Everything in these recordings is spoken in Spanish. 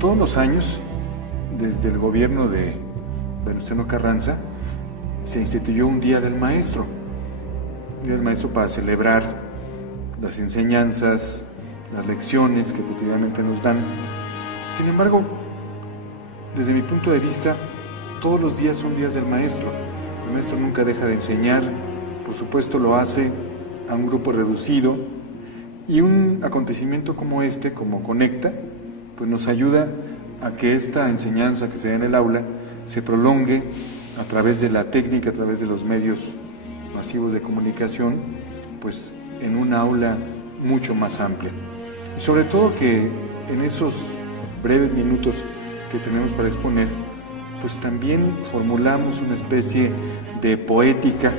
Todos los años, desde el gobierno de Venustiano Carranza, se instituyó un Día del Maestro. Día del Maestro para celebrar las enseñanzas, las lecciones que cotidianamente nos dan. Sin embargo, desde mi punto de vista, todos los días son días del maestro. El maestro nunca deja de enseñar, por supuesto lo hace a un grupo reducido, y un acontecimiento como este, como Conecta, pues nos ayuda a que esta enseñanza que se da en el aula se prolongue a través de la técnica, a través de los medios masivos de comunicación, pues en una aula mucho más amplia. Y sobre todo que en esos breves minutos que tenemos para exponer, pues también formulamos una especie de poética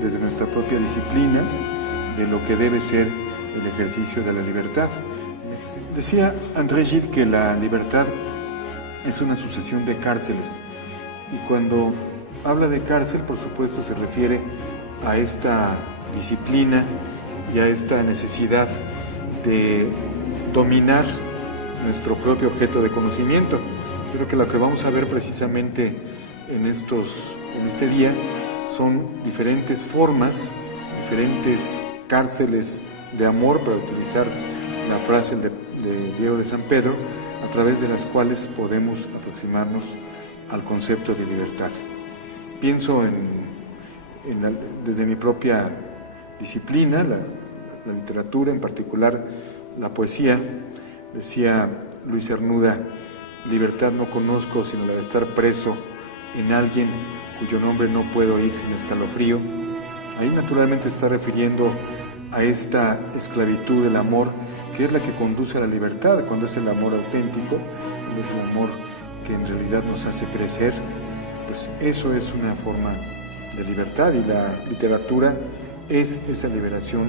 desde nuestra propia disciplina de lo que debe ser el ejercicio de la libertad. Decía André Gide que la libertad es una sucesión de cárceles, y cuando habla de cárcel, por supuesto, se refiere a esta disciplina y a esta necesidad de dominar nuestro propio objeto de conocimiento. Creo que lo que vamos a ver precisamente en este día son diferentes formas, diferentes cárceles de amor, para utilizar la frase de Diego de San Pedro, a través de las cuales podemos aproximarnos al concepto de libertad. Pienso desde mi propia disciplina, la literatura, en particular la poesía. Decía Luis Cernuda: libertad no conozco sino la de estar preso en alguien cuyo nombre no puedo oír sin escalofrío. Ahí naturalmente se está refiriendo a esta esclavitud del amor, que es la que conduce a la libertad, cuando es el amor auténtico, cuando es el amor que en realidad nos hace crecer. Pues eso es una forma de libertad, y la literatura es esa liberación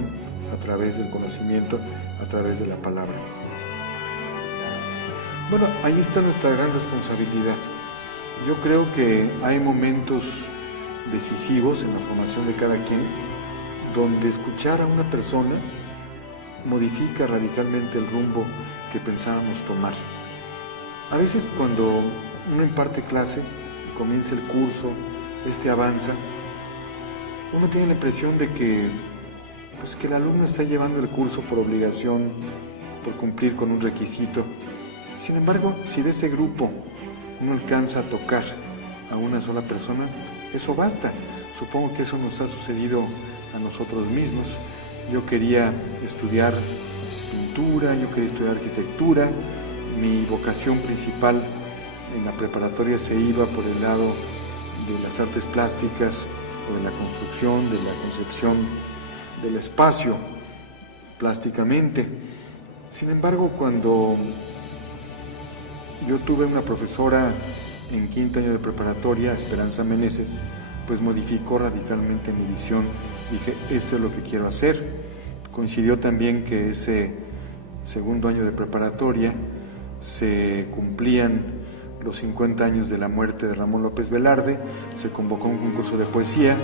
a través del conocimiento, a través de la palabra. Bueno, ahí está nuestra gran responsabilidad. Yo creo que hay momentos decisivos en la formación de cada quien, donde escuchar a una persona modifica radicalmente el rumbo que pensábamos tomar. A veces cuando uno imparte clase, comienza el curso, avanza, uno tiene la impresión de que el alumno está llevando el curso por obligación, por cumplir con un requisito. Sin embargo, si de ese grupo uno alcanza a tocar a una sola persona, eso basta. Supongo que eso nos ha sucedido a nosotros mismos. Yo quería estudiar pintura, yo quería estudiar arquitectura. Mi vocación principal en la preparatoria se iba por el lado de las artes plásticas, o de la construcción, de la concepción del espacio plásticamente. Sin embargo, cuando yo tuve una profesora en quinto año de preparatoria, Esperanza Meneses, pues modificó radicalmente mi visión. Dije, esto es lo que quiero hacer. Coincidió también que ese segundo año de preparatoria se cumplían los 50 años de la muerte de Ramón López Velarde. Se convocó un concurso de poesía,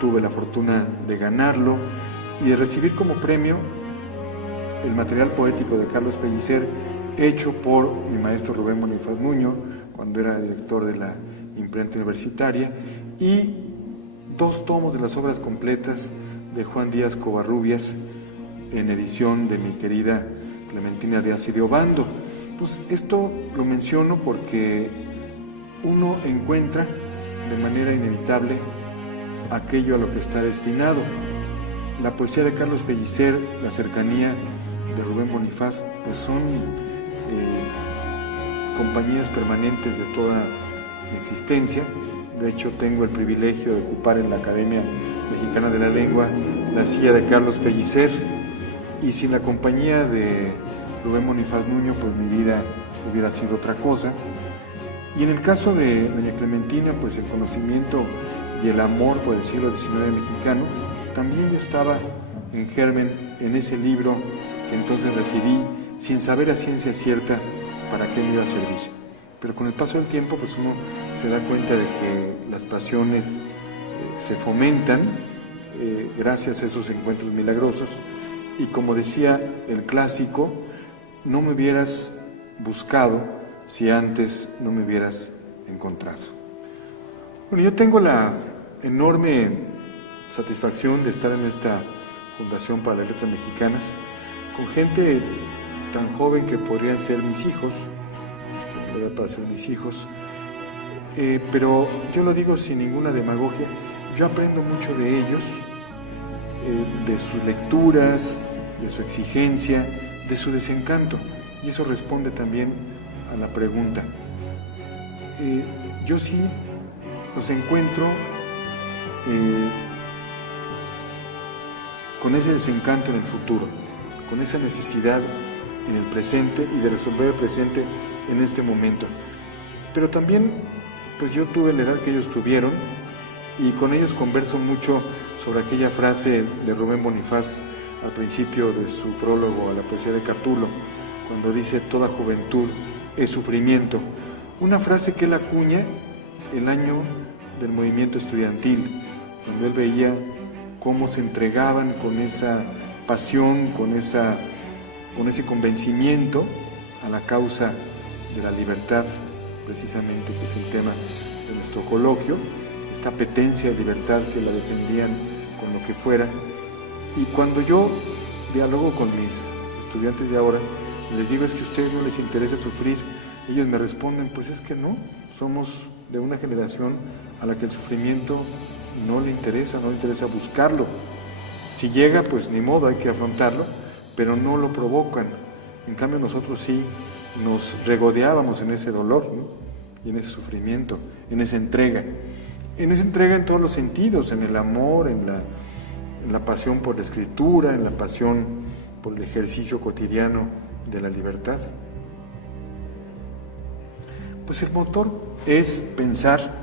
tuve la fortuna de ganarlo y de recibir como premio el material poético de Carlos Pellicer, hecho por mi maestro Rubén Bonifaz Nuño, cuando era director de la imprenta universitaria, y 2 tomos de las obras completas de Juan Díaz Covarrubias, en edición de mi querida Clementina Díaz y de Obando. Pues esto lo menciono porque uno encuentra de manera inevitable aquello a lo que está destinado. La poesía de Carlos Pellicer, la cercanía de Rubén Bonifaz, pues son compañías permanentes de toda mi existencia. De hecho, tengo el privilegio de ocupar en la Academia Mexicana de la Lengua la silla de Carlos Pellicer, y sin la compañía de Rubén Bonifaz Nuño, pues mi vida hubiera sido otra cosa. Y en el caso de doña Clementina, pues el conocimiento y el amor por el siglo XIX mexicano también estaba en germen en ese libro que entonces recibí, sin saber a ciencia cierta para qué me iba a servir. Pero con el paso del tiempo, pues uno se da cuenta de que las pasiones se fomentan gracias a esos encuentros milagrosos. Y como decía el clásico, no me hubieras buscado si antes no me hubieras encontrado. Bueno, yo tengo la enorme satisfacción de estar en esta Fundación para las Letras Mexicanas con gente tan joven que podrían ser mis hijos, para ser mis hijos, pero yo lo digo sin ninguna demagogia. Yo aprendo mucho de ellos, de sus lecturas, de su exigencia, de su desencanto, y eso responde también a la pregunta. Yo sí los encuentro con ese desencanto en el futuro, con esa necesidad en el presente y de resolver el presente en este momento. Pero también, pues yo tuve la edad que ellos tuvieron y con ellos converso mucho sobre aquella frase de Rubén Bonifaz al principio de su prólogo a la poesía de Catulo, cuando dice: toda juventud es sufrimiento. Una frase que él acuña el año del movimiento estudiantil, cuando él veía cómo se entregaban con esa pasión, con ese convencimiento a la causa de la libertad, precisamente, que es el tema de nuestro coloquio, esta apetencia de libertad que la defendían con lo que fuera. Y cuando yo dialogo con mis estudiantes de ahora, les digo: es que a ustedes no les interesa sufrir. Ellos me responden: pues es que no, somos de una generación a la que el sufrimiento no le interesa buscarlo. Si llega, pues ni modo, hay que afrontarlo, pero no lo provocan. En cambio nosotros sí nos regodeábamos en ese dolor, ¿no? Y en ese sufrimiento, en esa entrega en todos los sentidos, en el amor, en la pasión por la escritura, en la pasión por el ejercicio cotidiano de la libertad. Pues el motor es pensar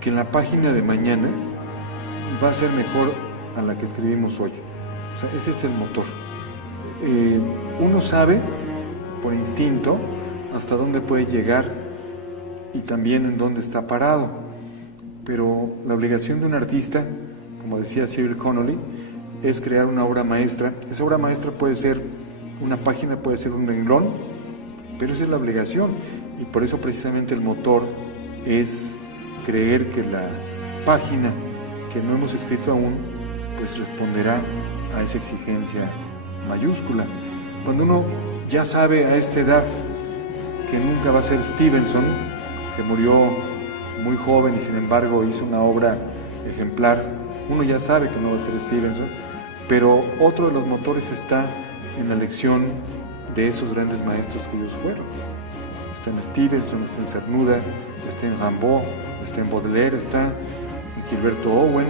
que la página de mañana va a ser mejor a la que escribimos hoy. O sea, ese es el motor. Uno sabe por instinto hasta dónde puede llegar y también en dónde está parado, pero la obligación de un artista, como decía Cyril Connolly, es crear una obra maestra. Esa obra maestra puede ser una página, puede ser un renglón, pero esa es la obligación, y por eso precisamente el motor es creer que la página que no hemos escrito aún pues responderá a esa exigencia mayúscula. Cuando uno ya sabe a esta edad que nunca va a ser Stevenson, que murió muy joven y sin embargo hizo una obra ejemplar, uno ya sabe que no va a ser Stevenson, pero otro de los motores está en la lección de esos grandes maestros que ellos fueron. Está en Stevenson, está en Cernuda, está en Rimbaud, está en Baudelaire, está en Gilberto Owen,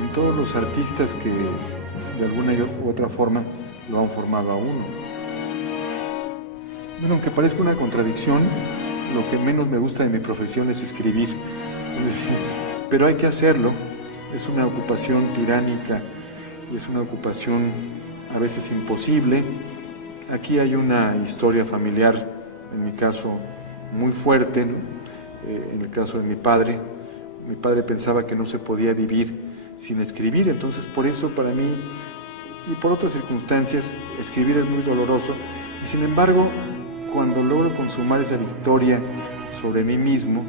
en todos los artistas que de alguna u otra forma lo han formado a uno. Bueno, aunque parezca una contradicción, lo que menos me gusta de mi profesión es escribir, es decir, pero hay que hacerlo. Es una ocupación tiránica y es una ocupación a veces imposible. Aquí hay una historia familiar, en mi caso, muy fuerte, ¿no? En el caso de mi padre pensaba que no se podía vivir sin escribir, entonces por eso para mí y por otras circunstancias escribir es muy doloroso, y sin embargo cuando logro consumar esa victoria sobre mí mismo,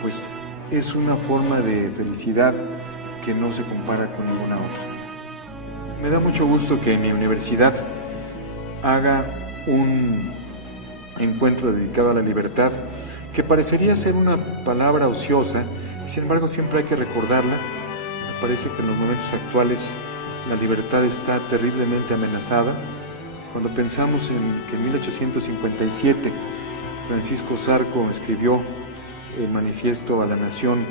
pues es una forma de felicidad que no se compara con ninguna otra. Me da mucho gusto que mi universidad haga un encuentro dedicado a la libertad, que parecería ser una palabra ociosa, y sin embargo siempre hay que recordarla. Me parece que en los momentos actuales la libertad está terriblemente amenazada. Cuando pensamos en que en 1857 Francisco Zarco escribió el Manifiesto a la Nación,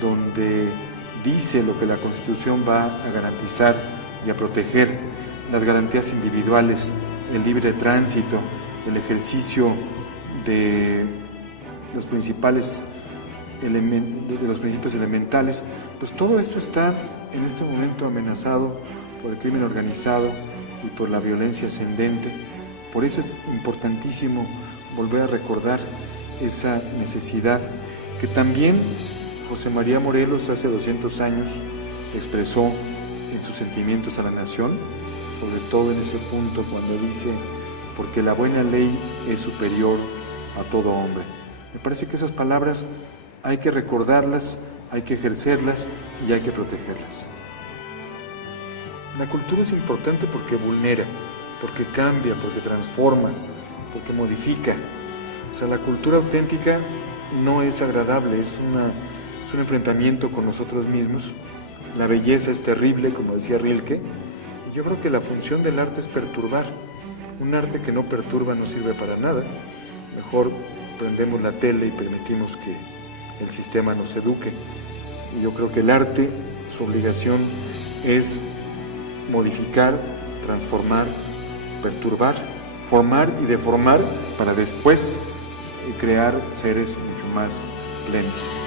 donde dice lo que la Constitución va a garantizar y a proteger: las garantías individuales, el libre tránsito, el ejercicio de los principios elementales, pues todo esto está en este momento amenazado por el crimen organizado y por la violencia ascendente. Por eso es importantísimo volver a recordar esa necesidad que también José María Morelos hace 200 años expresó en sus sentimientos a la nación, sobre todo en ese punto cuando dice porque la buena ley es superior a todo hombre. Me parece que esas palabras hay que recordarlas, hay que ejercerlas y hay que protegerlas. La cultura es importante porque vulnera, porque cambia, porque transforma, porque modifica. O sea, la cultura auténtica no es agradable, es un enfrentamiento con nosotros mismos. La belleza es terrible, como decía Rilke, y yo creo que la función del arte es perturbar. Un arte que no perturba no sirve para nada. Mejor prendemos la tele y permitimos que el sistema nos eduque. Y yo creo que el arte, su obligación es modificar, transformar, perturbar, formar y deformar para después crear seres mucho más plenos.